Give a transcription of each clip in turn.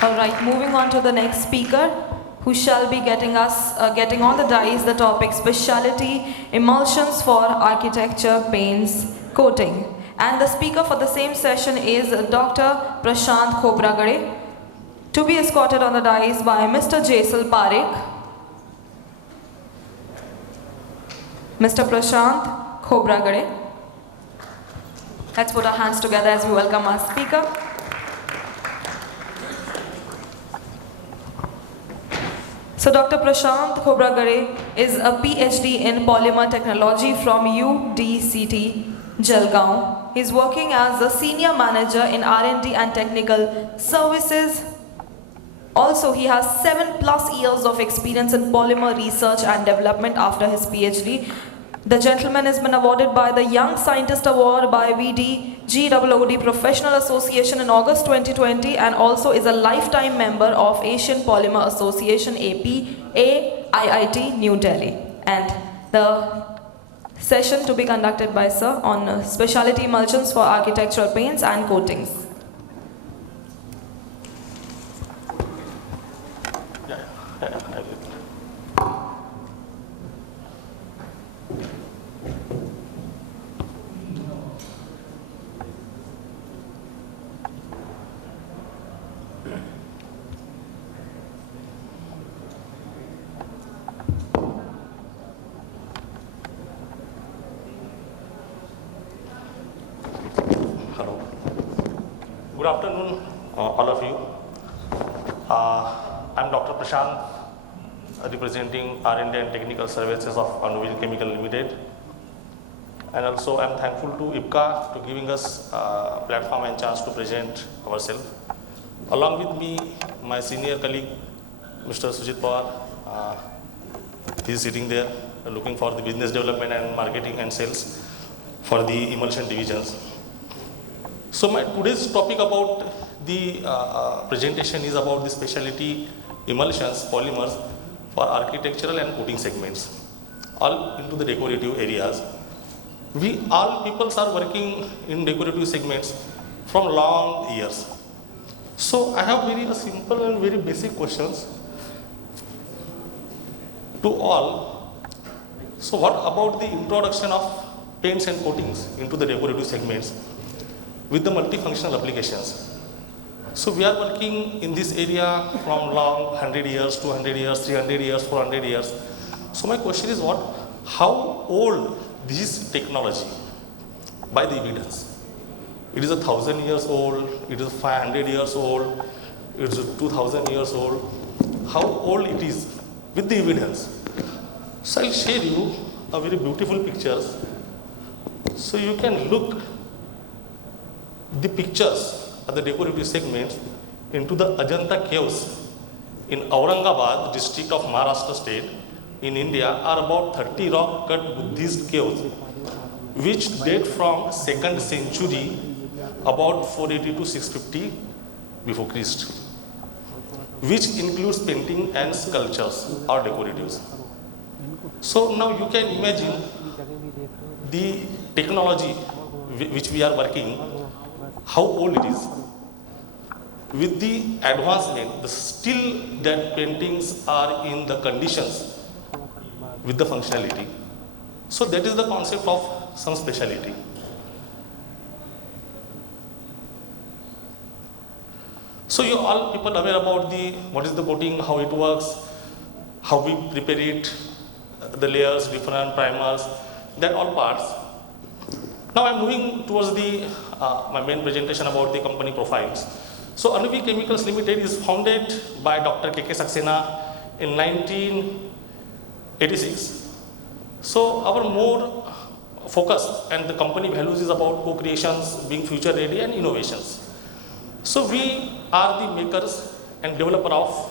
All right, moving on to the next speaker, who shall be getting on the dais the topic Specialty Emulsions for Architecture Paints Coating. And the speaker for the same session is Dr. Prashant Khobragade, to be escorted on the dais by Mr. Jaisal Parekh, Mr. Prashant Khobragade. Let's put our hands together as we welcome our speaker. So Dr. Prashant Khobragade is a PhD in Polymer Technology from UDCT, Jalgaon. He's working as a senior manager in R&D and technical services. Also, he has 7+ years of experience in polymer research and development after his PhD. The gentleman has been awarded by the Young Scientist Award by VDGOOD Professional Association in August 2020 and also is a lifetime member of Asian Polymer Association AIIT New Delhi. And the session to be conducted by Sir on Specialty Emulsions for Architectural Paints and Coatings. Good afternoon, all of you. I'm Dr. Prashant, representing R&D and Technical Services of Anuvi Chemicals Ltd. And also I'm thankful to IPCA to giving us a platform and chance to present ourselves. Along with me, my senior colleague, Mr. Sujit Pawar, he is sitting there looking for the business development and marketing and sales for the emulsion divisions. So my today's topic about the presentation is about the specialty emulsions, polymers for architectural and coating segments, all into the decorative areas. We all people are working in decorative segments from long years. So I have very simple and very basic questions to all. So what about the introduction of paints and coatings into the decorative segments with the multifunctional applications? So we are working in this area from long 100 years, 200 years, 300 years, 400 years. So my question is how old this technology by the evidence? It is 1,000 years old, it is 500 years old, it is 2,000 years old. How old it is with the evidence? So I'll share you a very beautiful pictures. So you can look the pictures of the decorative segments into the Ajanta caves in Aurangabad district of Maharashtra state in India are about 30 rock cut Buddhist caves which date from 2nd century about 480 to 650 before Christ, which includes painting and sculptures or decoratives. So now you can imagine the technology which we are working, how old it is. With the advancement, still that paintings are in the conditions with the functionality. So that is the concept of some specialty. So you all people aware about what is the coating, how it works, how we prepare it, the layers, different primers, that all parts. Now I'm moving towards my main presentation about the company profiles. So Anuvi Chemicals Ltd is founded by Dr. K.K. Saxena in 1986. So our more focus and the company values is about co-creations, being future ready and innovations. So we are the makers and developer of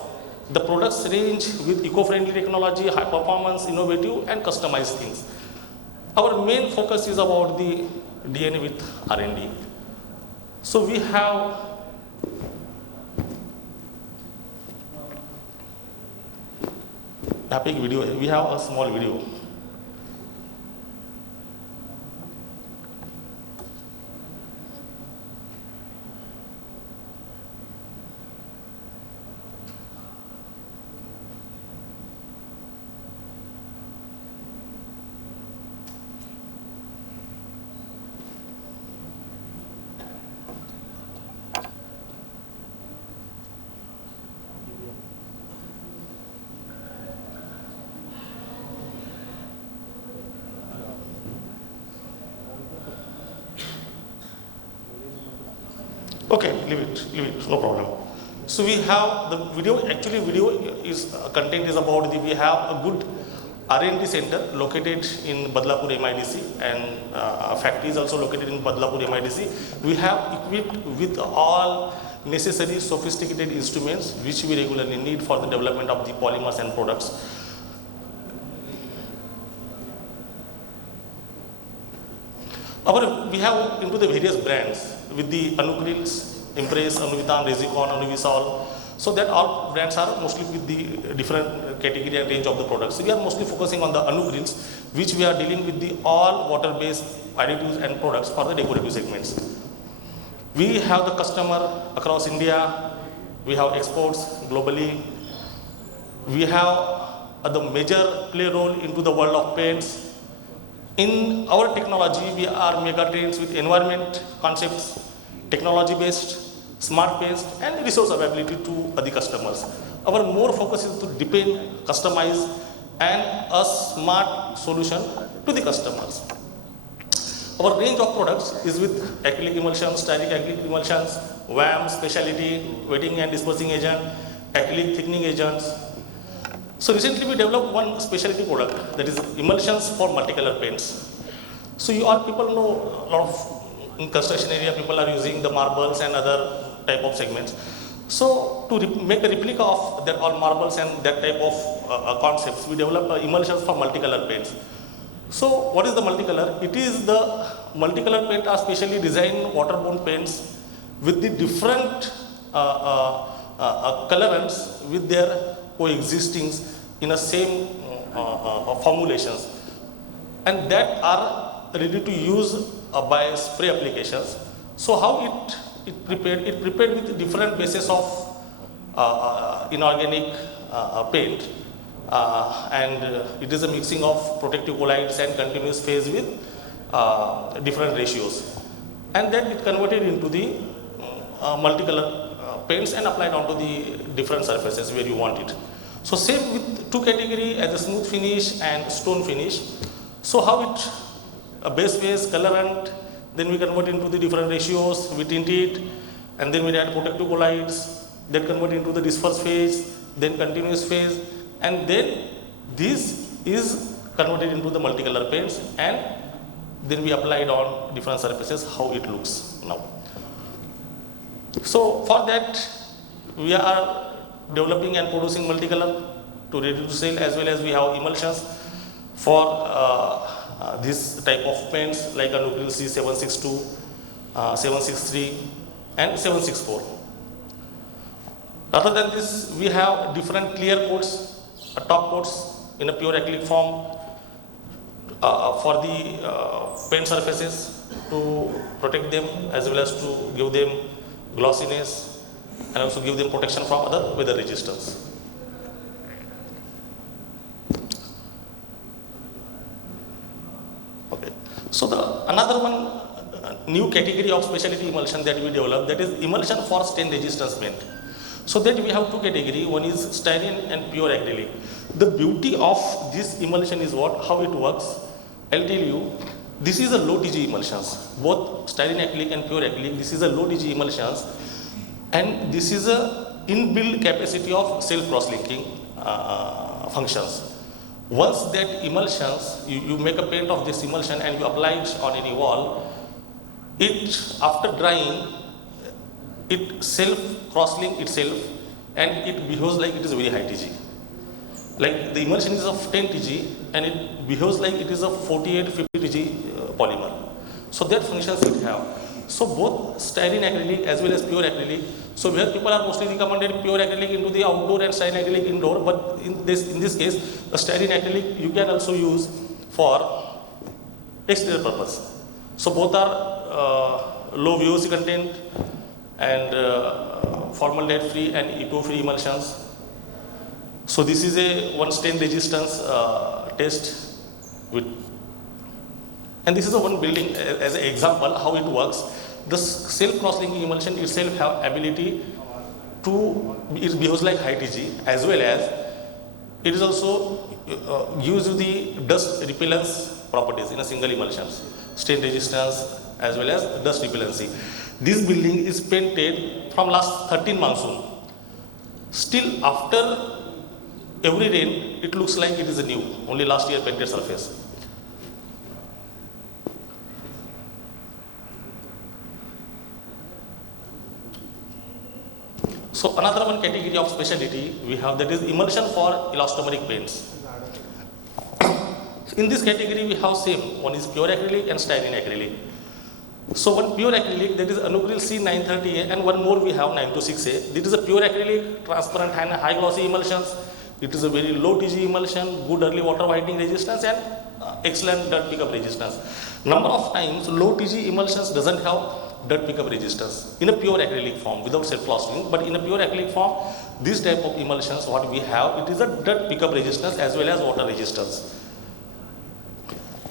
the products range with eco-friendly technology, high performance, innovative and customized things. Our main focus is about the DNA with R&D. So we have epic video. We have a small video. Okay, leave it, no problem. So we have the video, actually video is content is about we have a good R&D center located in Badlapur MIDC, and factory is also located in Badlapur MIDC. We have equipped with all necessary sophisticated instruments which we regularly need for the development of the polymers and products. We have into the various brands with the Anukrils, Impress, Anuvitan, Resicon, Anuvisol. So that all brands are mostly with the different category and range of the products. So we are mostly focusing on the Anukrils, which we are dealing with the all water-based additives and products for the decorative segments. We have the customer across India. We have exports globally. We have the major play role into the world of paints. In our technology, we are mega trends with environment concepts, technology-based, smart paints, and resource availability to the customers. Our more focus is to depend, customize, and a smart solution to the customers. Our range of products is with acrylic emulsions, styrenic acrylic emulsions, VAM, specialty, wetting and dispersing agent, acrylic thickening agents. So recently we developed one specialty product, that is emulsions for multicolor paints. So you all people know a lot of in construction area people are using the marbles and other type of segments. So to make a replica of that all marbles and that type of concepts, we develop emulsions for multicolor paints. So what is the multicolor? It is the multicolor paint are specially designed waterborne paints with the different colorants with their coexisting in a same formulations, and that are ready to use by spray applications. So how it prepared with different bases of inorganic paint, and it is a mixing of protective colloids and continuous phase with different ratios, and then it converted into the multicolor paints and applied onto the different surfaces where you want it. So same with two category as a smooth finish and stone finish. So how it a base phase, colorant, then we convert into the different ratios, we tint it, and then we add protective colloids, then convert into the disperse phase, then continuous phase, and then this is converted into the multicolor paints, and then we apply it on different surfaces how it looks now. So for that we are developing and producing multicolor to ready to sell, as well as we have emulsions for this type of paints like Anukril C762, 763 and 764. Other than this, we have different clear coats, top coats in a pure acrylic form for the paint surfaces to protect them, as well as to give them glossiness and also give them protection from other weather resistance. Okay. So another one new category of specialty emulsion that we developed, that is emulsion for stain resistance paint. So that we have two categories, one is styrene and pure acrylic. The beauty of this emulsion is what, how it works. I'll tell you, this is a low TG emulsions, both styrene acrylic and pure acrylic. This is a low TG emulsions, and this is a inbuilt capacity of self cross-linking functions. Once that emulsions, you make a paint of this emulsion and you apply it on any wall, it after drying, it self cross-link itself, and it behaves like it is very high TG. Like the emulsion is of 10 TG and it behaves like it is a 48-50 TG polymer. So that functions it have. So both styrene acrylic as well as pure acrylic. So where people are mostly recommended pure acrylic into the outdoor and styrene acrylic indoor, but in this case, the styrene acrylic you can also use for exterior purpose. So both are low VOC content and formaldehyde free and EPO free emulsions. So this is a one stain resistance test with, and this is a one building as an example how it works. The self cross-linking emulsion itself have ability to, it behaves like high TG, as well as it is also gives you the dust repellence properties in a single emulsion, stain resistance as well as dust repellency. This building is painted from last 13 monsoon. Still after every rain, it looks like it is a new, only last year painted surface. So another one category of specialty we have, that is emulsion for elastomeric paints. In this category we have same, one is pure acrylic and styrene acrylic. So one pure acrylic, that is Anuvi C930A, and one more we have 926A. This is a pure acrylic, transparent and high glossy emulsions. It is a very low TG emulsion, good early water whitening resistance and excellent dirt pickup resistance. Number of times low TG emulsions doesn't have dirt pickup resistance in a pure acrylic form without self-plastering, but in a pure acrylic form, this type of emulsions what we have, it is a dirt pickup resistance as well as water resistance.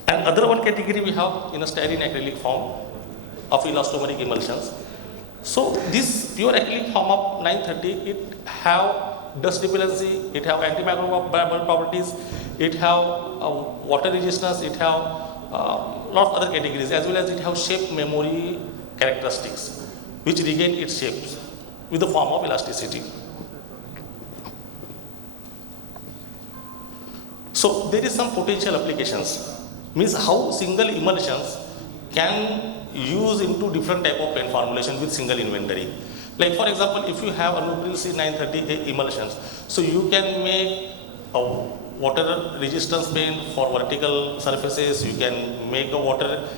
And other one category we have in a styrene acrylic form of elastomeric emulsions. So this pure acrylic form of 930, it have dust repellency, it have antimicrobial properties, it have water resistance, it have lot of other categories, as well as it have shape memory characteristics which regain its shapes with the form of elasticity. So there is some potential applications, means how single emulsions can use into different type of paint formulation with single inventory. Like for example, if you have Anuvi C930 emulsions, so you can make a water resistance paint for vertical surfaces, you can make a water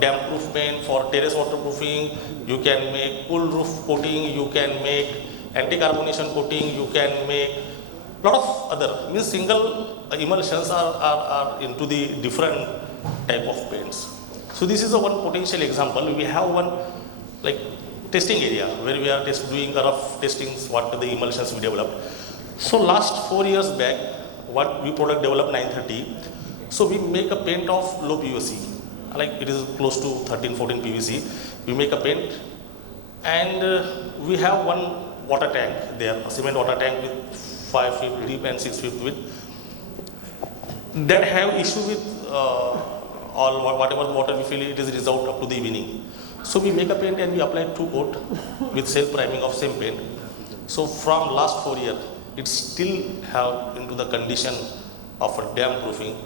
damp proof paint for terrace waterproofing, you can make cool roof coating, you can make anti-carbonation coating, you can make lot of other, means single emulsions are into the different type of paints. So this is a one potential example. We have one like testing area where we are doing a rough testings what the emulsions we developed. So last 4 years back, what we product developed 930. So we make a paint of low PVC, like it is close to 13-14 PVC. We make a paint, and we have one water tank there, a cement water tank with 5 feet deep and 6 feet width. That have issue with all whatever the water we fill, it is resolved up to the evening. So we make a paint and we apply 2 coat with self priming of same paint. So from last 4 years, it still have into the condition of a damp proofing.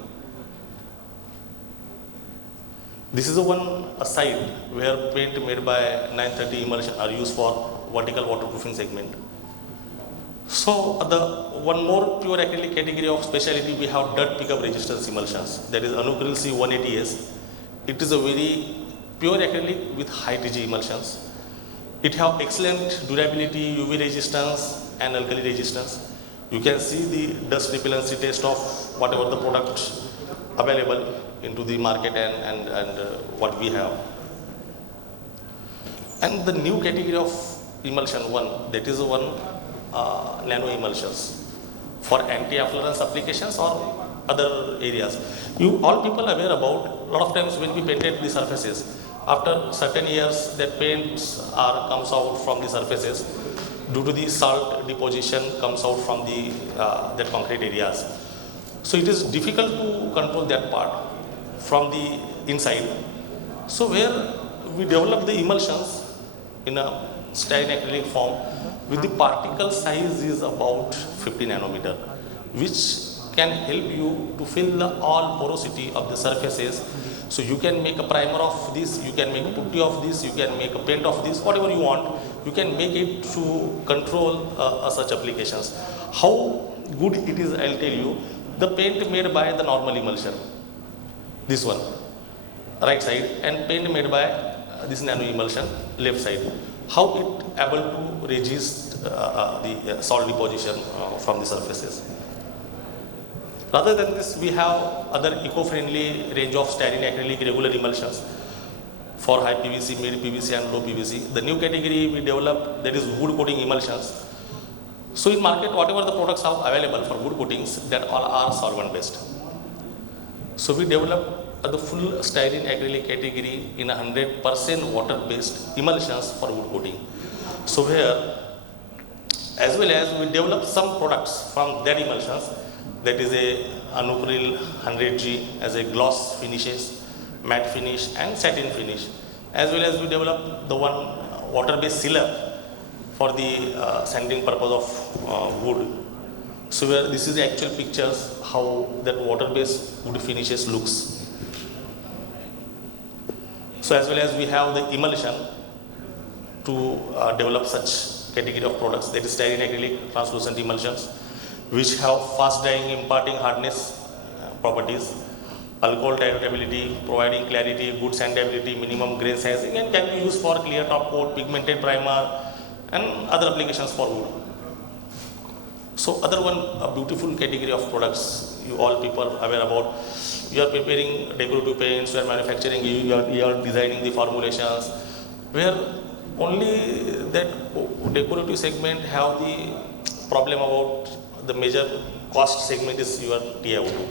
This is a site where paint made by 930 emulsion are used for vertical waterproofing segment. So the one more pure acrylic category of specialty, we have dirt pickup resistance emulsions, that is Anuvi C180S. It is a very pure acrylic with high TG emulsions. It have excellent durability, UV resistance and alkali resistance. You can see the dust repellency test of whatever the product available into the market and what we have. And the new category of emulsion one, that is one nano emulsions for anti-fluorescence applications or other areas. You all people are aware about, a lot of times when we painted the surfaces, after certain years that paints comes out from the surfaces due to the salt deposition comes out from the that concrete areas. So it is difficult to control that part from the inside. So where we develop the emulsions in a styrene acrylic form with the particle size is about 50 nanometer, which can help you to fill the all porosity of the surfaces. So you can make a primer of this, you can make a putty of this, you can make a paint of this, whatever you want, you can make it to control such applications. How good it is, I'll tell you. The paint made by the normal emulsion, this one, right side, and paint made by this nano emulsion, left side. How it able to resist the salt deposition from the surfaces. Rather than this, we have other eco-friendly range of styrene acrylic regular emulsions for high PVC, mid PVC and low PVC. The new category we developed, that is wood coating emulsions. So in market, whatever the products are available for wood coatings, that all are solvent based. So we developed the full styrene acrylic category in 100% water based emulsions for wood coating. So where, as well as we developed some products from that emulsions, that is a Anuvi 100G as a gloss finishes, matte finish and satin finish. as well as we developed the one water-based sealer for the sanding purpose of wood. So where this is the actual pictures how that water-based wood finishes looks. So as well as we have the emulsion to develop such category of products, that is styrene acrylic translucent emulsions, which have fast drying, imparting hardness properties, alcohol dilutability, providing clarity, good sandability, minimum grain sizing, and can be used for clear top coat, pigmented primer, and other applications for wood. So other one, a beautiful category of products you all people aware about. You are preparing decorative paints, you are manufacturing, you are designing the formulations, where only that decorative segment have the problem about the major cost segment is your TiO2.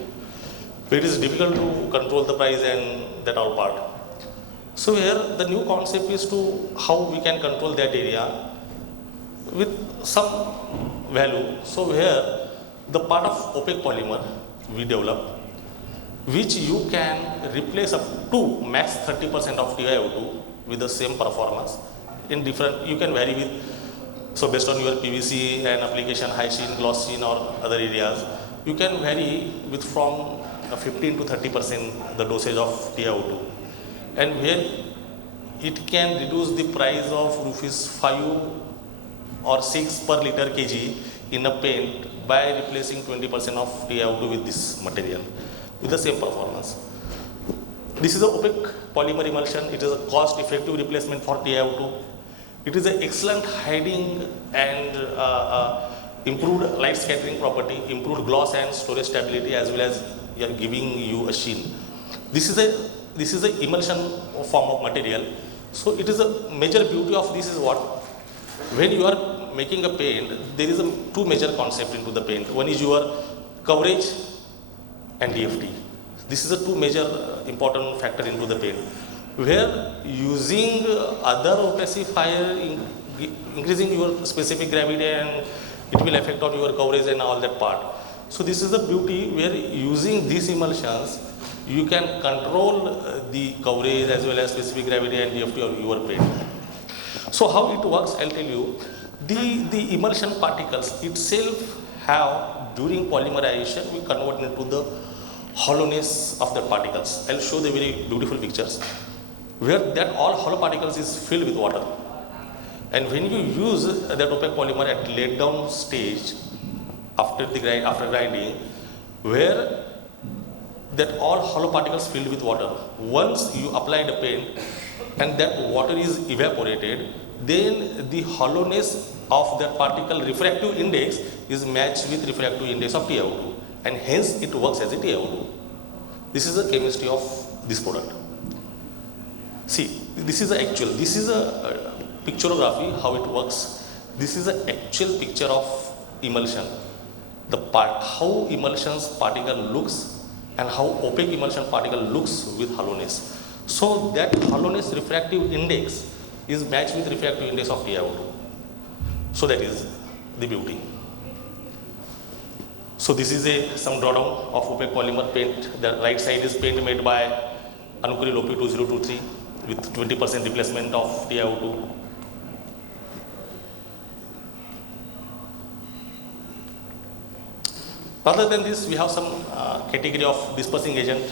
It is difficult to control the price and that all part. So here the new concept is to how we can control that area with some value. So here the part of opaque polymer we develop, which you can replace up to max 30% of TiO2 with the same performance in different, you can vary with, so based on your PVC and application, high sheen, gloss sheen or other areas, you can vary with from 15 to 30% the dosage of TiO2, and where it can reduce the price of rupees 5 or 6 per liter kg in a paint by replacing 20% of TiO2 with this material with the same performance. This is a opaque polymer emulsion. It is a cost effective replacement for TiO2. It is an excellent hiding and improved light scattering property, improved gloss and storage stability, as well as we are giving you a sheen. This is a emulsion form of material. So it is a major beauty of this is what, when you are making a paint, there is a two major concept into the paint. One is your coverage and DFT. This is a two major important factor into the paint, where using other opacifier, increasing your specific gravity, and it will affect on your coverage and all that part. So this is the beauty where using these emulsions, you can control the coverage as well as specific gravity and DFT of your paint. So how it works, I'll tell you. The emulsion particles itself have, during polymerization, we convert into the hollowness of the particles. I'll show the very beautiful pictures where that all hollow particles is filled with water. And when you use that opaque polymer at laid down stage after grinding, where that all hollow particles filled with water, once you apply the paint and that water is evaporated, then the hollowness of that particle refractive index is matched with refractive index of TiO2, and hence it works as a TiO2. This is the chemistry of this product. See, this is a picturography how it works. This is an actual picture of emulsion. The part, how emulsion's particle looks and how opaque emulsion particle looks with hollowness. So that hollowness refractive index is matched with refractive index of TiO2. So that is the beauty. So this is some drawdown of opaque polymer paint. The right side is paint made by Anuvi 2023 with 20% replacement of TiO2. Rather than this, we have some category of dispersing agent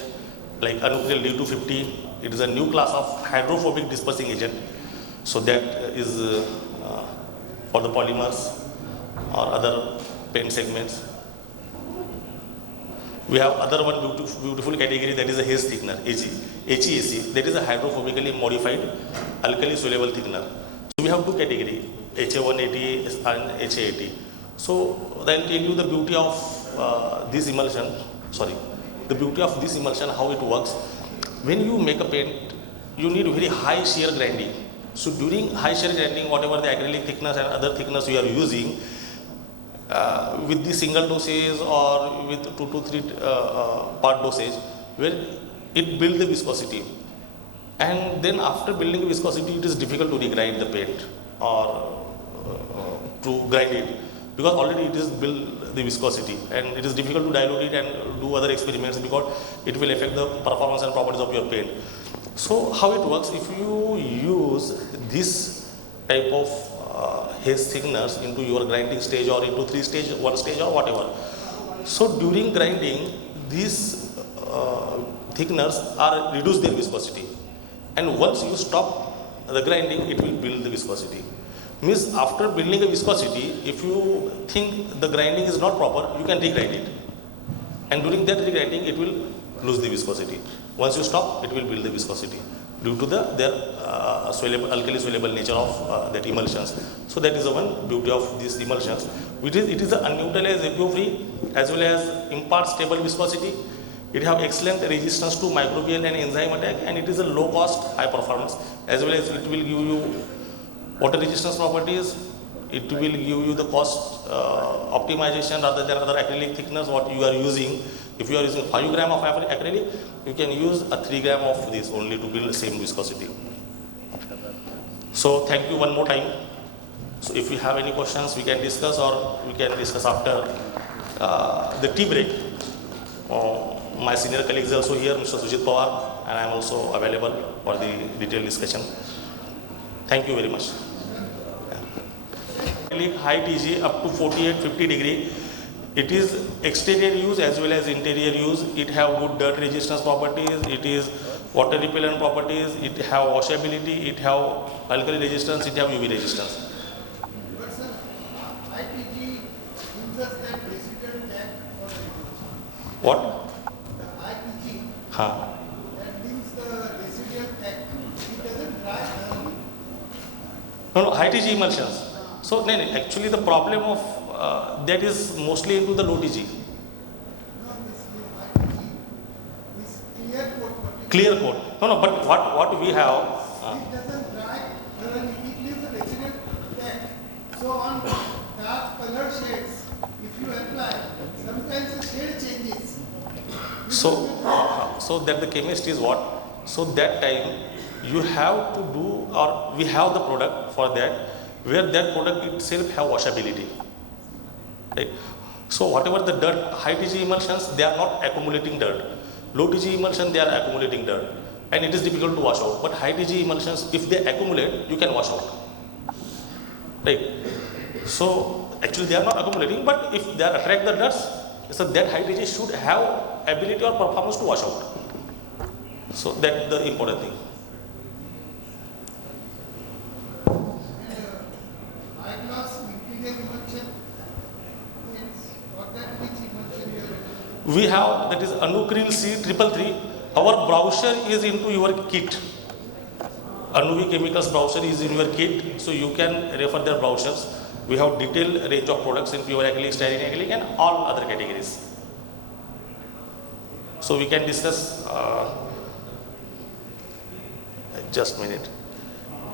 like Anuvi D250. It is a new class of hydrophobic dispersing agent. So that is for the polymers or other paint segments. We have other one beautiful category, that is a haze thickener, HEAC. That is a hydrophobically modified alkali soluble thickener. So we have two categories, HA180 and HA80. So then tell you the beauty of this emulsion, how it works. When you make a paint, you need very high shear grinding. So during high shear grinding, whatever the acrylic thickness and other thickness you are using, with the single dosage or with 2 to 3 part dosage, where it builds the viscosity. And then after building viscosity, it is difficult to regrind the paint or to grind it, because already it is built the viscosity, and it is difficult to dilute it and do other experiments because it will affect the performance and properties of your paint. So how it works, if you use this type of haze thickeners into your grinding stage or into 3-stage, 1-stage or whatever. So during grinding, these thickeners are reduce their viscosity, and once you stop the grinding, it will build the viscosity. Means after building a viscosity, if you think the grinding is not proper, you can regrind it, and during that regrinding, it will lose the viscosity. Once you stop, it will build the viscosity due to their alkali soluble nature of that emulsions. So that is the one beauty of these emulsions. It is an unneutralized APO free as well as imparts stable viscosity. It have excellent resistance to microbial and enzyme attack, and it is a low cost, high performance, as well as it will give you water resistance properties. It will give you the cost optimization rather than other acrylic thickness what you are using. If you are using 5 gram of acrylic, you can use a 3 gram of this only to build the same viscosity. So thank you one more time. So if you have any questions, we can discuss, or we can discuss after the tea break. My senior colleagues are also here, Mr. Sujit Pawar, and I am also available for the detailed discussion. Thank you very much. High TG up to 48-50 degree. It is exterior use as well as interior use. It have good dirt resistance properties. It is water repellent properties. It have washability. It have alkali resistance. It have UV resistance. But sir, IPG gives us that residual tag for the emulsion. What? The IPG Huh. that means the residual tag. It doesn't dry thoroughly. No, high TG emulsions. So, no, actually the problem of that is mostly into the low TG. No, this IPG, this clear coat. Clear coat. No, but what we have. It doesn't dry thoroughly. It leaves a residual tag. So on dark color shades, if you apply, sometimes the shade changes. So that the chemist is what? So that time you have to do, or we have the product for that, where that product itself have washability. Right? So whatever the dirt, high TG emulsions, they are not accumulating dirt. Low TG emulsion, they are accumulating dirt, and it is difficult to wash out. But high TG emulsions, if they accumulate, you can wash out. Right? So actually they are not accumulating, but if they attract the dust, so that high TG should have ability or performance to wash out. So that's the important thing. Eyeglass interior emulsion. For that which emulsion you are? We have, that is Anuvi C333. Our brochure is into your kit. Anuvi Chemicals brochure is in your kit, so you can refer their brochures. We have detailed range of products in pure acrylic, styrene acrylic, and all other categories. So we can discuss. Just a minute.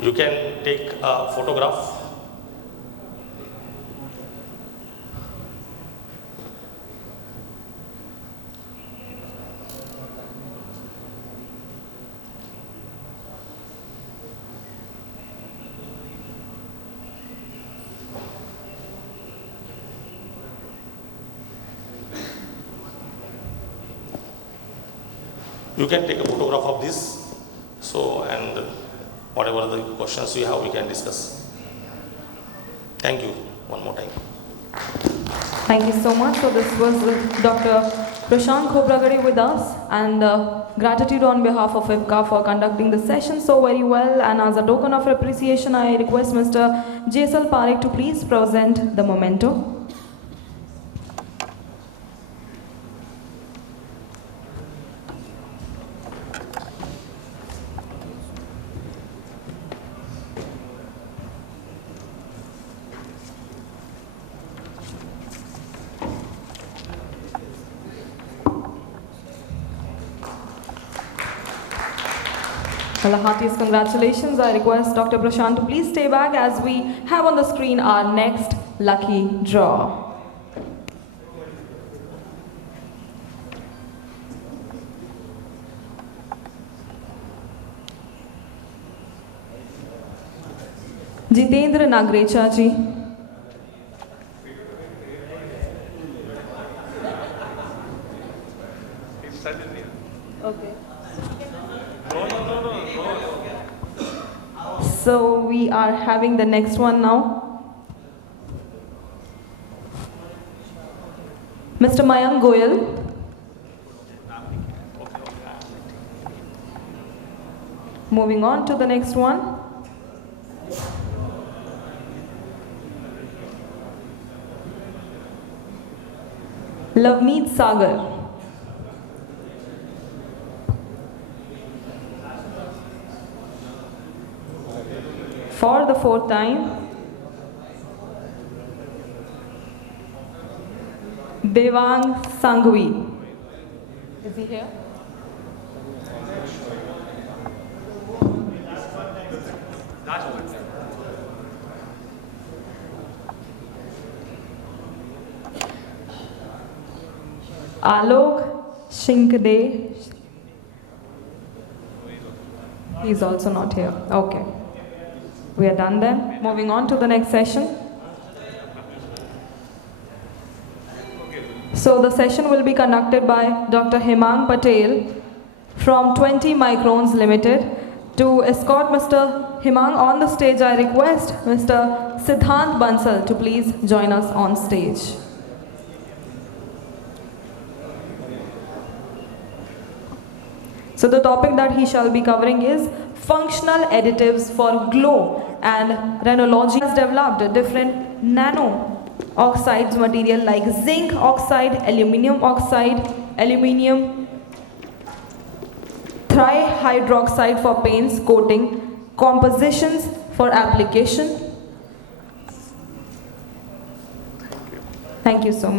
You can take a photograph. You can take a photograph of this. So, and whatever the questions you have, we can discuss. Thank you one more time. Thank you so much. So this was Dr. Prashant Khobragade with us, and gratitude on behalf of IPCA for conducting the session so very well. And as a token of appreciation, I request Mr. JSL Parekh to please present the memento. Well, heartiest congratulations. I request Dr. Prashant to please stay back as we have on the screen our next lucky draw. Jitendra Nagrecha ji. Okay. No. So we are having the next one now. Mr. Mayank Goyal. Moving on to the next one. Lavneet Sagar. For the fourth time. Devang Sanghvi. Is he here? Alok Shinkade. He is also not here. Okay. We are done then. Moving on to the next session. So the session will be conducted by Dr. Hemang Patel from 20 Microns Limited. To escort Mr. Hemang on the stage, I request Mr. Siddhant Bansal to please join us on stage. So the topic that he shall be covering is functional additives for glow and rhenology. Has developed different nano oxides material like zinc oxide, aluminium trihydroxide for paints, coating, compositions for application. Thank you so much.